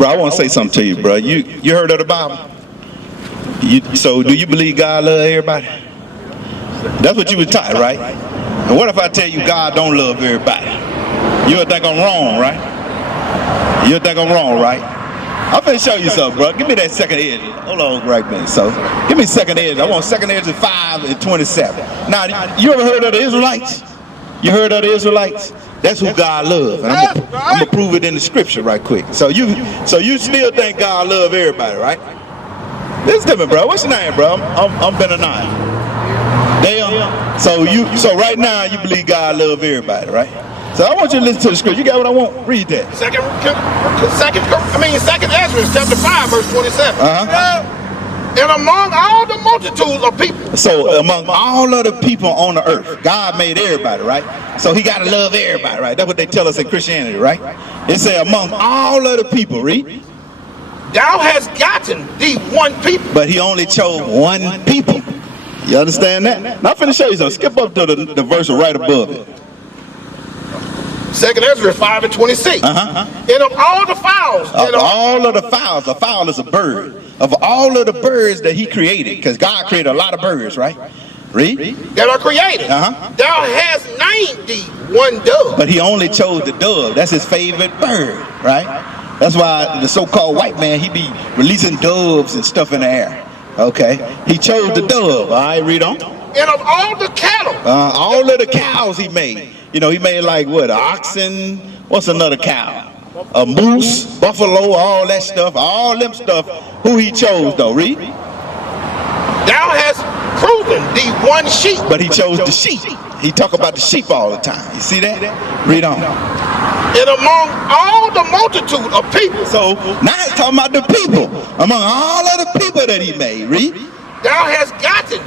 Bro, I want to say something to you, bro. You heard of the Bible? So do you believe God loves everybody? That's what you were taught, right? And what if I tell you God don't love everybody? You'll think I'm wrong, right? You'll think I'm wrong, right? I'm finna show you something, bro. Give me that second edge. Hold on right there. So, give me second edge. I want second edge at 5 and 27. Now, you ever heard of the Israelites? You heard of the Israelites? That's who God loves. And I'm gonna prove it in the scripture right quick. So you still think God loves everybody, right? Listen to me, bro. What's your name, bro? I'm Benaiah. Damn. So right now you believe God loves everybody, right? So I want you to listen to the scripture. You got what I want? Read that. Second Ezra, chapter 5, verse 27. And among all the multitudes of people. So among all of the people on the earth, God made everybody, right? So he got to love everybody, right? That's what they tell us in Christianity, right? It say among all of the people, read. Thou hast gotten thee one people. But he only chose one people. You understand that? Now I'm finna show you something. Skip up to the verse right above it. Second Ezra 5 and 26. And of all the fowls. All of the fowls. A fowl is a bird. Of all of the birds that he created, because God created a lot of birds, right? Read. That are created. Thou hast named thee one dove. But he only chose the dove. That's his favorite bird, right? That's why the so-called white man, he be releasing doves and stuff in the air. Okay. He chose the dove. All right, read on. And of all the cattle. All of the cows he made. You know, he made like what? An oxen. What's another cow? A moose, buffalo, all that stuff. All them stuff. Who he chose though? Read. Thou hast proven thee one sheep. But he chose the sheep. He talk about the sheep all the time. You see that? Read on. And among all the multitude of people. So now he's talking about the people. Among all of the people that he made. Read. Thou hast gotten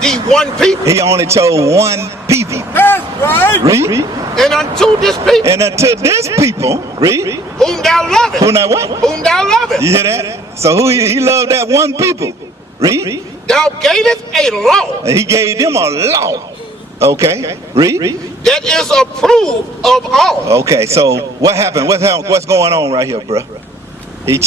thee one people. He only chose one people. That's right. Read. And unto this people. And unto this people. Read. Whom thou lovest. Whom thou what? Whom thou lovest. You hear that? So who he loved that one people. Read. Thou gavest a law. And he gave them a law. Okay. Read. That is approved of all. Okay. So what happened? What's going on right here, bro? He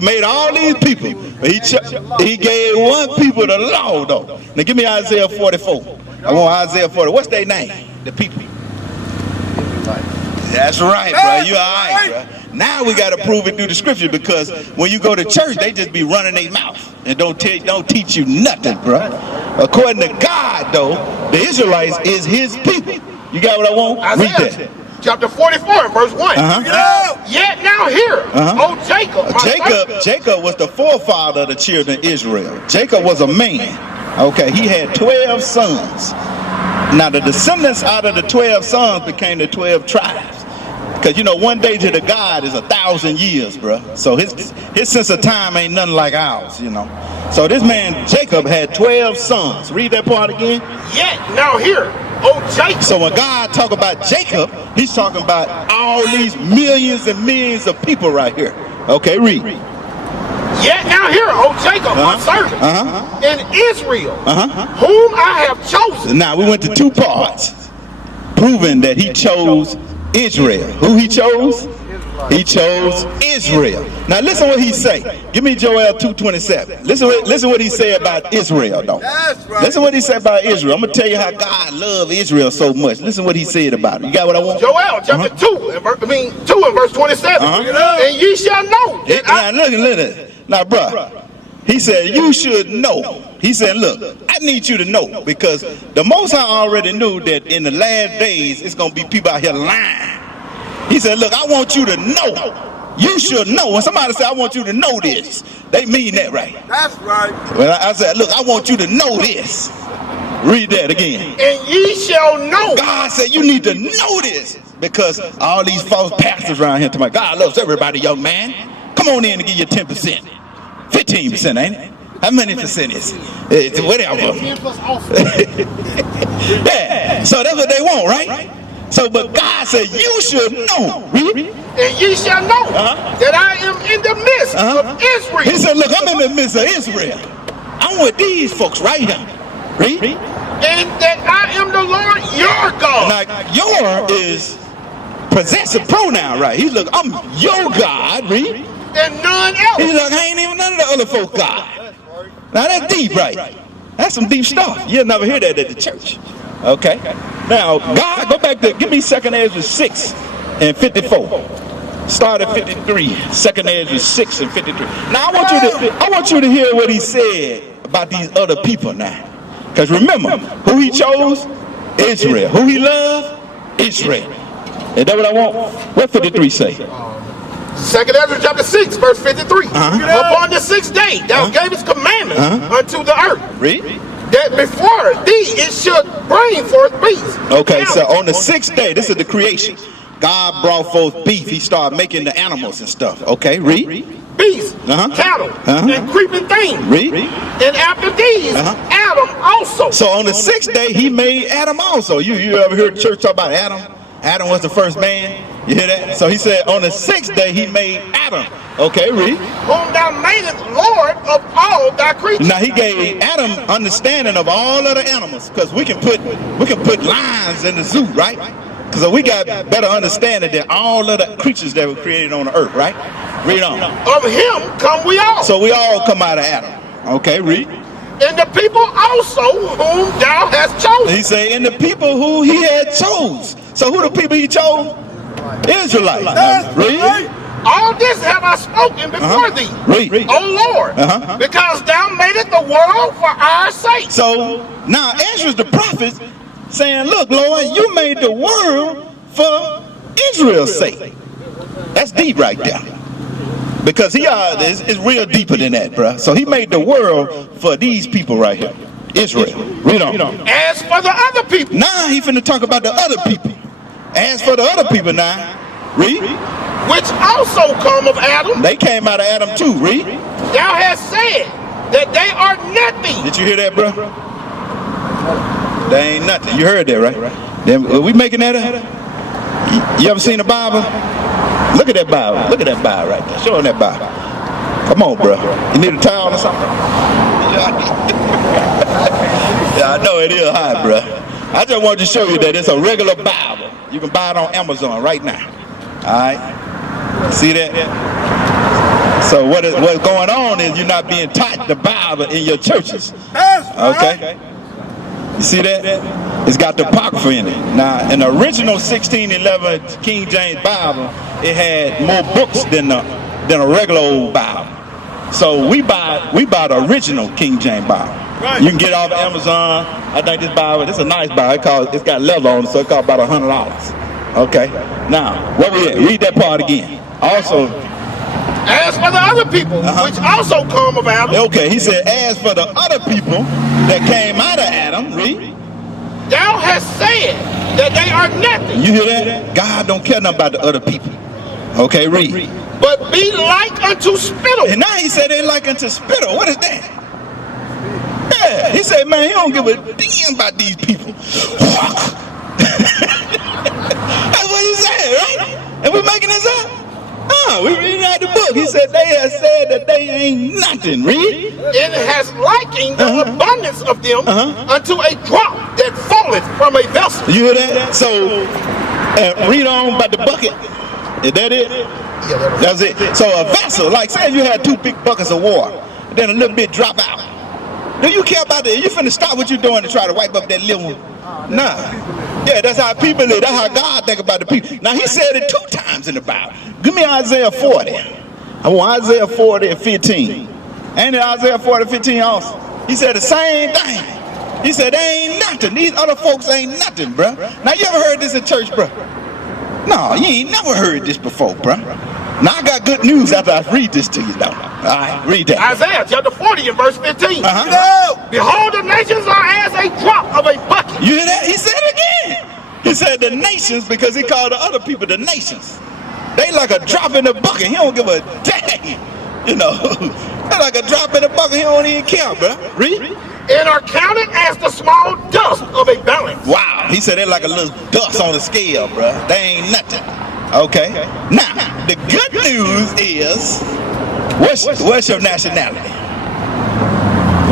made all these people, but he gave one people the law, though. Now give me Isaiah 44. I want Isaiah 40. What's their name? The people. That's right, bro. You all right, bro. Now we got to prove it through the scripture, because when you go to church, they just be running their mouth and don't teach you nothing, bro. According to God, though, the Israelites is his people. You got what I want? Isaiah, read that. Chapter 44, verse 1. Yet now hear, O Jacob, Jacob was the forefather of the children of Israel. Jacob was a man. Okay, he had 12 sons. Now the descendants out of the 12 sons became the 12 tribes. Because you know, one day to the God is 1,000 years, bro. So his sense of time ain't nothing like ours, you know. So this man Jacob had 12 sons. Read that part again. Yet now hear, O Jacob. So when God talk about Jacob, he's talking about all these millions and millions of people right here. Okay, read. Yet now hear, O Jacob, my servant, and Israel, whom I have chosen. Now we went to two parts, proving that he chose Israel. Who he chose? He chose Israel. Now listen what he say. Give me Joel 2:27. Listen what he said about Israel, though. Listen what he said about Israel. I'm gonna tell you how God loved Israel so much. Listen what he said about it. You got what I want? Joel chapter 2 and verse 27. And ye shall know that look. Now, bruh, he said you should know. He said, look, I need you to know, because the Most High already knew that in the last days it's gonna be people out here lying. He said, look, I want you to know. You should know. When somebody say, I want you to know this, they mean that, right? That's right. Well, I said, look, I want you to know this. Read that again. And ye shall know. God said, you need to know this, because all these false pastors around here talking about God loves everybody, young man. Come on in and give you 10%. 15%, ain't it? How many percent is it? Whatever. Yeah. So that's what they want, right? So, but God said, you should know. Read. And ye shall know that I am in the midst of Israel. He said, look, I'm in the midst of Israel. I'm with these folks right here. Read. And that I am the Lord your God. Now, your is possessive pronoun, right? He's look, I'm your God. Read. and none He's else. like, I ain't even none of the other folk God. Now that's deep, right? That's some deep stuff. You'll never hear that at the church. Okay. Now, God, go back to, give me 2nd Ezra 6 and 54. Start at 53. 2nd Ezra 6 and 53. Now I want you to hear what he said about these other people now. Because remember, who he chose? Israel. Who he loved? Israel. Is that what I want? What 53 say? 2nd Ezra chapter 6, verse 53. Upon the 6th day, thou gavest commandments unto the earth. Read. That before thee it should bring forth beasts. Okay, so on the 6th day, this is the creation. God brought forth beef. He started making the animals and stuff. Okay, read. Beasts, cattle, and creeping things. Read. And after these, Adam also. So on the 6th day, he made Adam also. You ever heard the church talk about Adam? Adam was the first man. You hear that? So he said on the 6th day, he made Adam. Okay, read. Whom thou madest Lord of all thy creatures. Now he gave Adam understanding of all other animals, because we can put lions in the zoo, right? Because we got better understanding than all other creatures that were created on the earth, right? Read on. Of him come we all. So we all come out of Adam. Okay, read. And the people also whom thou hast chosen. He said, and the people who he had chose. So who the people he chose? Israelites. Read. All this have I spoken before thee, Read. O Lord, because thou madest the world for our sake. So now Ezra's the prophet saying, look, Lord, you made the world for Israel's sake. That's deep right there. Because it's real deeper than that, bruh. So he made the world for these people right here. Israel. Read on. As for the other people. Now he finna talk about the other people. As for the other people now, read. Which also come of Adam. They came out of Adam too, read. Thou hast said that they are nothing. Did you hear that, bro? They ain't nothing. You heard that, right? Then, are we making that up? You ever seen the Bible? Look at that Bible. Look at that Bible right there. Show them that Bible. Come on, bro. You need a towel or something? Yeah, I know it is hot, bro. I just wanted to show you that it's a regular Bible. You can buy it on Amazon right now. All right? See that? So what's going on is you're not being taught the Bible in your churches. Okay? You see that? It's got the Apocrypha in it. Now, in the original 1611 King James Bible, it had more books than a regular old Bible. So we buy the original King James Bible. Right. You can get it off Amazon. I think this Bible, it's a nice Bible. It's got leather on it, so it costs about $100. Okay. Now, what we at? Read that part again. Also, as for the other people, which also come of Adam. Okay, he said, as for the other people that came out of Adam, read. Thou hast said that they are nothing. You hear that? God don't care nothing about the other people. Okay, read. But be like unto spittle. And now he said they like unto spittle. What is that? Yeah, he said, man, he don't give a damn about these people. That's what he said, right? And we making this up? We reading out the book. He said they have said that they ain't nothing. Read. It has likened the abundance of them unto a drop that falleth from a vessel. You hear that? So read on about the bucket. Is that it? Yeah, that's it. So a vessel, like say if you had 2 big buckets of water, then a little bit drop out. Do you care about that? You finna stop what you're doing to try to wipe up that little one? Nah. Yeah, that's how people live. That's how God think about the people. Now he said it 2 times in the Bible. Give me Isaiah 40. I want Isaiah 40 and 15. Ain't it Isaiah 40 and 15 also? He said the same thing. He said they ain't nothing. These other folks ain't nothing, bro. Now you ever heard this in church, bro? No, you ain't never heard this before, bro. Now I got good news after I read this to you, though. All right, read that. Isaiah chapter 40 and verse 15. Behold, the nations are as a drop of a bucket. You hear that? He said it again. He said the nations because he called the other people the nations. They like a drop in the bucket. He don't give a dang. You know, they like a drop in the bucket. He don't even care, bro. Read. And are counted as the small dust of a balance. Wow. He said they're like a little dust on the scale, bro. They ain't nothing. Okay. Now, the good news is, what's your nationality?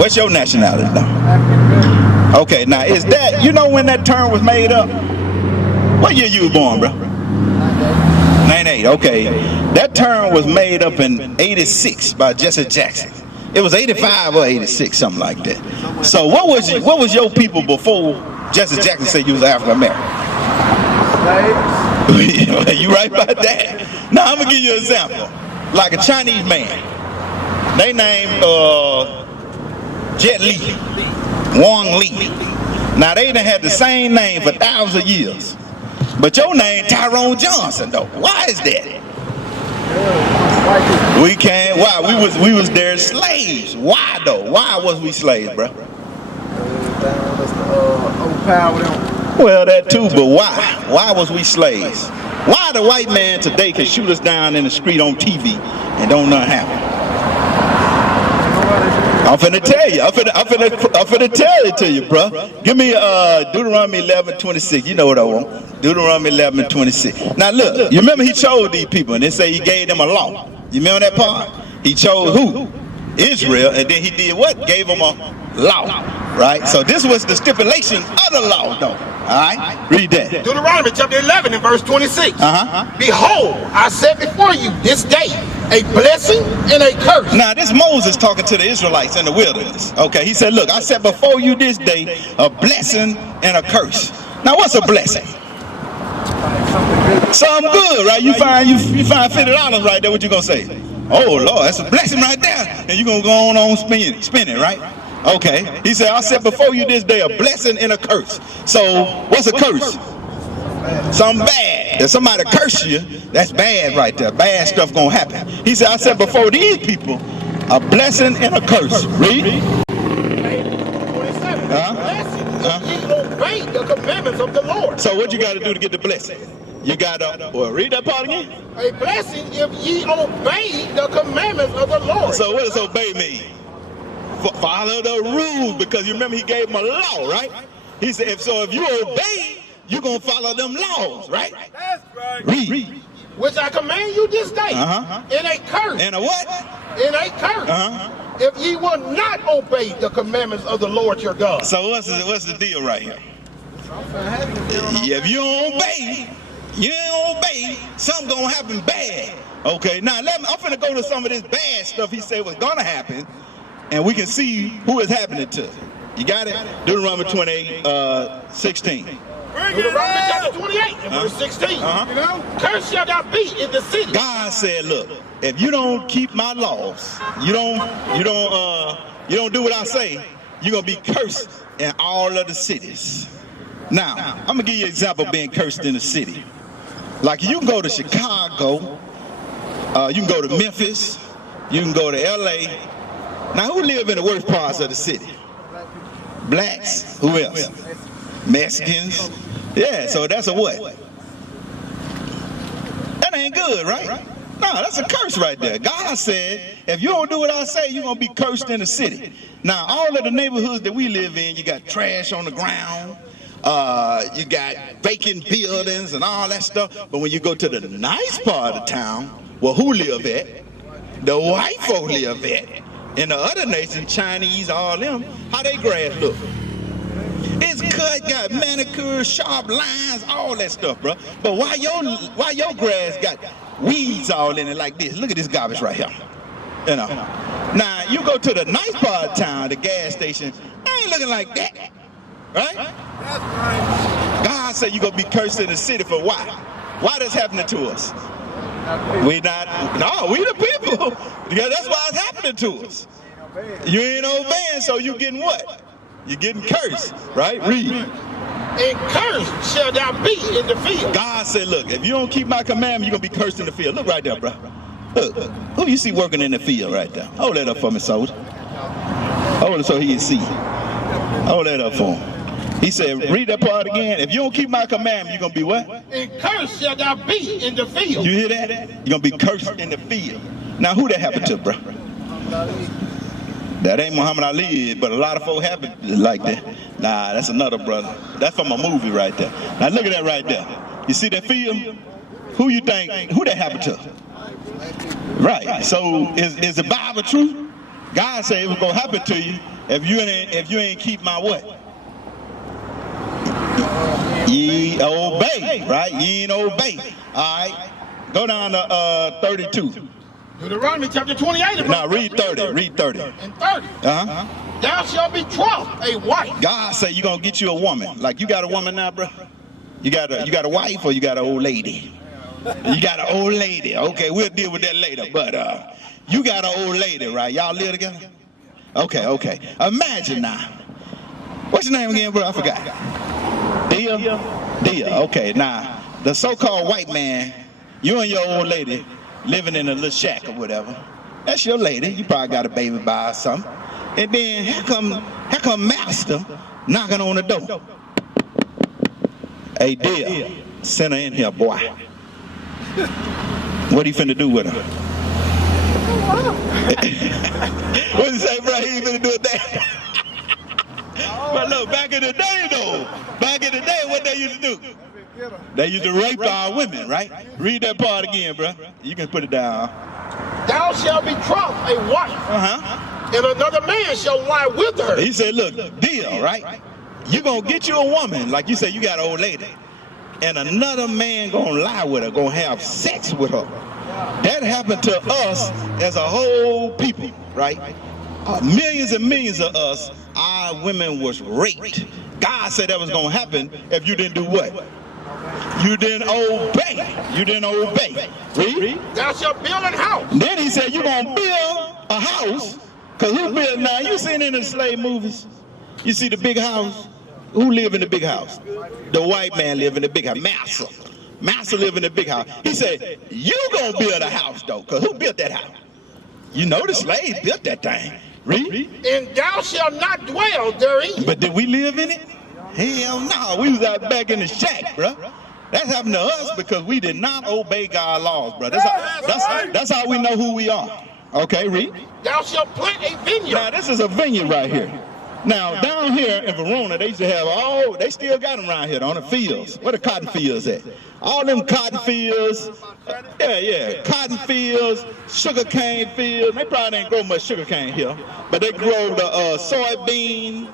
What's your nationality, though? Okay, now is that, you know when that term was made up? What year you was born, bro? 98, okay. That term was made up in 86 by Jesse Jackson. It was 85 or 86, something like that. So what was your people before Jesse Jackson said you was African American? You right about that? Now I'm gonna give you an example. Like a Chinese man, they named Jet Li, Wang Li. Now they done had the same name for thousands of years, but your name Tyrone Johnson though. Why is that? We can't. Why? We was their slaves. Why though? Why was we slaves, bro? Well, that too, but why? Why was we slaves? Why the white man today can shoot us down in the street on TV and don't nothing happen? I'm finna tell you. I'm finna tell it to you, bro. Give me Deuteronomy 11:26. You know what I want. Deuteronomy 11:26. Now look, you remember he chose these people, and they say he gave them a law. You remember that part? He chose who? Israel, and then he did what? Gave them a law, right? So this was the stipulation of the law, though. All right, read that. Deuteronomy chapter 11 and verse 26. Behold, I set before you this day a blessing and a curse. Now this Moses talking to the Israelites in the wilderness. Okay, he said, look, I set before you this day a blessing and a curse. Now what's a blessing? Something good, right? You find $50 right there. What you gonna say? Oh Lord, that's a blessing right there. And you gonna go on spinning, right? Okay. He said, I set before you this day a blessing and a curse. So what's a curse? Something bad. If somebody curse you, that's bad right there. Bad stuff gonna happen. He said, I set before these people a blessing and a curse. Read. 27. Blessing if ye obey the commandments of the Lord. So what you got to do to get the blessing? You got to, read that part again. A blessing if ye obey the commandments of the Lord. So what does obey mean? Follow the rules, because you remember he gave them a law, right? He said, if you obey, you're going to follow them laws, right? That's right. Read. Which I command you this day, in a curse. In a what? In a curse. If ye will not obey the commandments of the Lord your God. So what's the deal right here? If you don't obey, something's going to happen bad. Okay, now I'm finna go to some of this bad stuff he said was going to happen, and we can see who it's happening to. You got it? Deuteronomy 28, 16. Deuteronomy chapter 28 and verse 16. You know, curse shall thou be in the city. God said, look, if you don't keep my laws, you don't do what I say, you're gonna be cursed in all of the cities. Now, I'm gonna give you an example of being cursed in a city. Like you can go to Chicago, you can go to Memphis, you can go to LA. Now, who live in the worst parts of the city? Blacks. Who else? Mexicans. Yeah, so that's a what? That ain't good, right? No, that's a curse right there. God said, if you don't do what I say, you're going to be cursed in the city. Now, all of the neighborhoods that we live in, you got trash on the ground, you got vacant buildings and all that stuff. But when you go to the nice part of town, well, who live at? The white folk live at. In the other nations, Chinese, all them, how they grass look? It's cut, got manicure, sharp lines, all that stuff, bro. But why your grass got weeds all in it like this? Look at this garbage right here. You know. Now you go to the nice part of town, the gas station, ain't looking like that, right? That's right. God said you gonna be cursed in the city for why? Why that's happening to us? We the people. Because that's why it's happening to us. You ain't obeying, so you getting what? You're getting cursed, right? Read. And cursed shall thou be in the field. God said, look, if you don't keep my commandment, you're going to be cursed in the field. Look right there, bro. Look, who you see working in the field right there? Hold that up for me, soldier. Hold it so he can see. Hold that up for him. He said, read that part again. If you don't keep my commandment, you're going to be what? And cursed shall thou be in the field. You hear that? You're going to be cursed in the field. Now, who that happened to, bro? That ain't Muhammad Ali, but a lot of folk happen like that. Nah, that's another brother. That's from a movie right there. Now look at that right there. You see that field? Who you think, who that happened to? Right, so is the Bible true? God said it was gonna happen to you if you ain't keep my what? Ye obey, right? Ye ain't obey. All right. Go down to 32. Deuteronomy chapter 28. Now read 30. Read 30. And 30. Thou shalt betroth a wife. God say you gonna get you a woman. Like you got a woman now, bro? You got a wife or you got an old lady? You got an old lady. Okay, we'll deal with that later. But you got an old lady, right? Y'all live together? Okay. Imagine now. What's your name again, bro? I forgot. Dia. Okay, now the so-called white man, you and your old lady living in a little shack or whatever. That's your lady. You probably got a baby by or something. And then here come master knocking on the door. Hey, Dia, send her in here, boy. What he finna do with her? What you say, bro? He ain't finna do with that. But look, back in the day, though, what they used to do? They used to rape our women, right? Read that part again, bro. You can put it down. Thou shalt betroth a wife, and another man shall lie with her. He said, look, deal, right? You gonna get you a woman, like you said, you got an old lady, and another man gonna lie with her, gonna have sex with her. That happened to us as a whole people, right? Millions and millions of us, our women was raped. God said that was gonna happen if you didn't do what? You didn't obey. Read. Thou shalt build an house. Then he said you're gonna build a house. Cause who built now? You seen in the slave movies? You see the big house? Who live in the big house? The white man live in the big house. Master live in the big house. He said, you gonna build a house though, cause who built that house? You know the slaves built that thing. Read. And thou shalt not dwell therein. But did we live in it? Hell no, we was out back in the shack, bro. That happened to us because we did not obey God's laws, bro. That's how we know who we are. Okay, read. Thou shalt plant a vineyard. Now this is a vineyard right here. Now down here in Verona, they used to have they still got them around here on the fields. Where the cotton fields at? All them cotton fields, cotton fields, sugar cane fields. They probably didn't grow much sugar cane here, but they grow the soybean,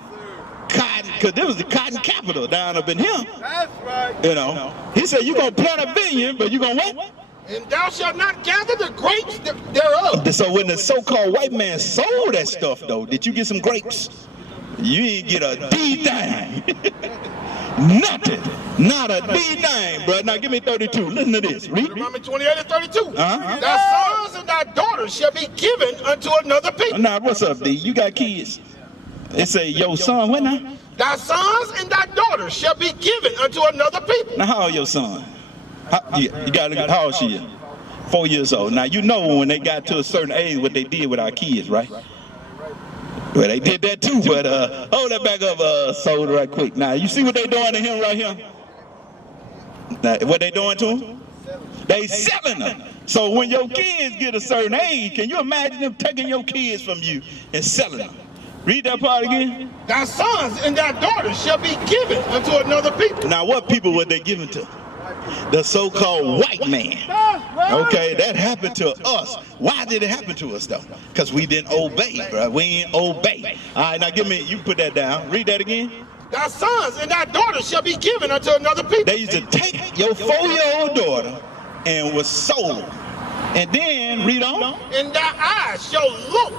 cotton, because this was the cotton capital down up in here. That's right. You know, he said you're going to plant a vineyard, but you're going to what? And thou shalt not gather the grapes thereof. So when the so-called white man sold that stuff, though, did you get some grapes? You ain't get a D-thing. Nothing. Not a D-thing, bro. Now give me 32. Listen to this. Read. Deuteronomy 28 and 32. Thy sons and thy daughters shall be given unto another people. Now, what's up, D? You got kids? It say, your son, what now? Thy sons and thy daughters shall be given unto another people. Now, how old your son? How old she is? 4 years old. Now, you know when they got to a certain age what they did with our kids, right? Well, they did that too, but hold that back up, soda, right quick. Now, you see what they doing to him right here? Now, what they doing to him? They selling them. So when your kids get a certain age, can you imagine them taking your kids from you and selling them? Read that part again. Thy sons and thy daughters shall be given unto another people. Now, what people were they given to? The so-called white man. Okay, that happened to us. Why did it happen to us, though? Because we didn't obey, bro. We ain't obey. All right, now you put that down. Read that again. Thy sons and thy daughters shall be given unto another people. They used to take your 4-year-old daughter and was sold. And then, read on. And thy eyes shall look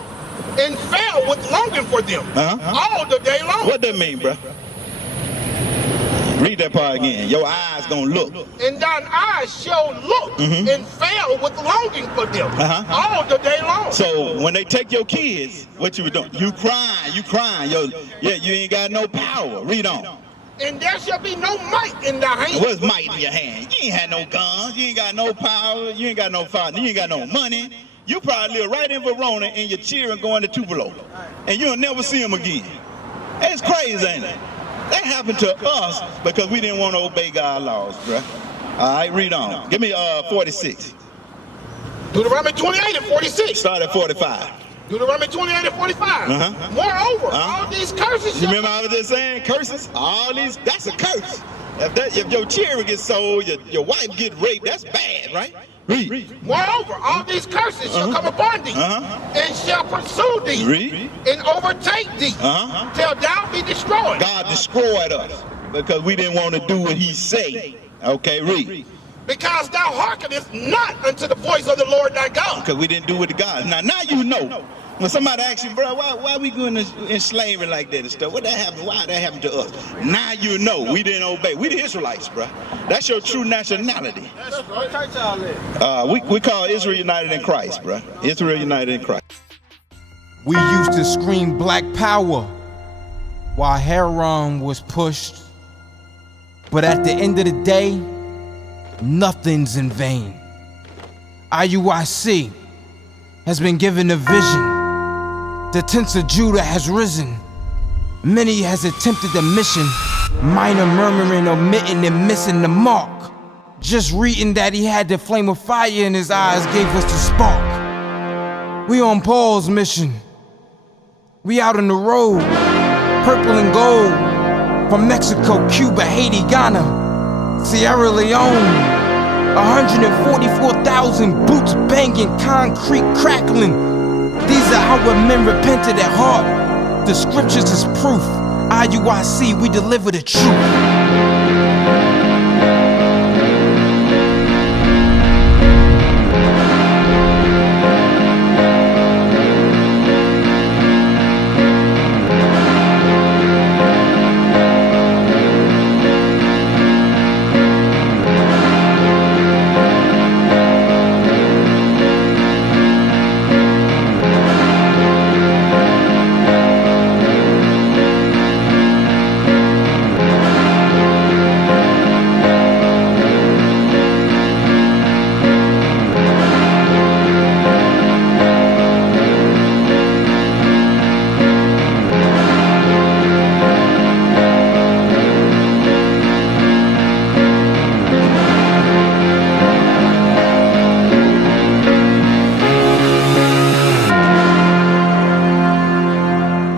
and fail with longing for them all the day long. What that mean, bro? Read that part again. Your eyes gonna look. And thine eyes shall look and fail with longing for them all the day long. So when they take your kids, what you were doing? You crying. You ain't got no power. Read on. And there shall be no might in thy hand. What's might in your hand? You ain't had no guns. You ain't got no power. You ain't got no fire. You ain't got no money. You probably live right in Verona and your children going to Tupelo. And you'll never see them again. It's crazy, ain't it? That happened to us because we didn't want to obey God's laws, bruh. All right, read on. Give me 46. Deuteronomy 28 and 46. Start at 45. Deuteronomy 28 and 45. Moreover, all these curses. You remember I was just saying curses? All these, that's a curse. If your children get sold, your wife get raped, that's bad, right? Read. Moreover, all these curses shall come upon thee, and shall pursue thee, and overtake thee, till thou be destroyed. God destroyed us because we didn't want to do what he said. Okay, read. because thou hearkenest not unto the voice of the Lord thy God. Because we didn't do it to God. Now you know. When somebody asks you, bro, why we going in slavery like that and stuff? What that happened? Why that happened to us? Now you know we didn't obey. We the Israelites, bro. That's your true nationality. That's right. Church y'all at? We call Israel united in Christ, bro. Israel united in Christ. We used to scream black power while Heron was pushed. But at the end of the day, nothing's in vain. IUIC has been given a vision. The tents of Judah has risen. Many has attempted the mission. Minor murmuring, omitting, and missing the mark. Just reading that he had the flame of fire in his eyes gave us the spark. We on Paul's mission. We out on the road, purple and gold. From Mexico, Cuba, Haiti, Ghana, Sierra Leone. 144,000 boots banging, concrete crackling. These are our men repented at heart. The scriptures is proof. IUIC, we deliver the truth.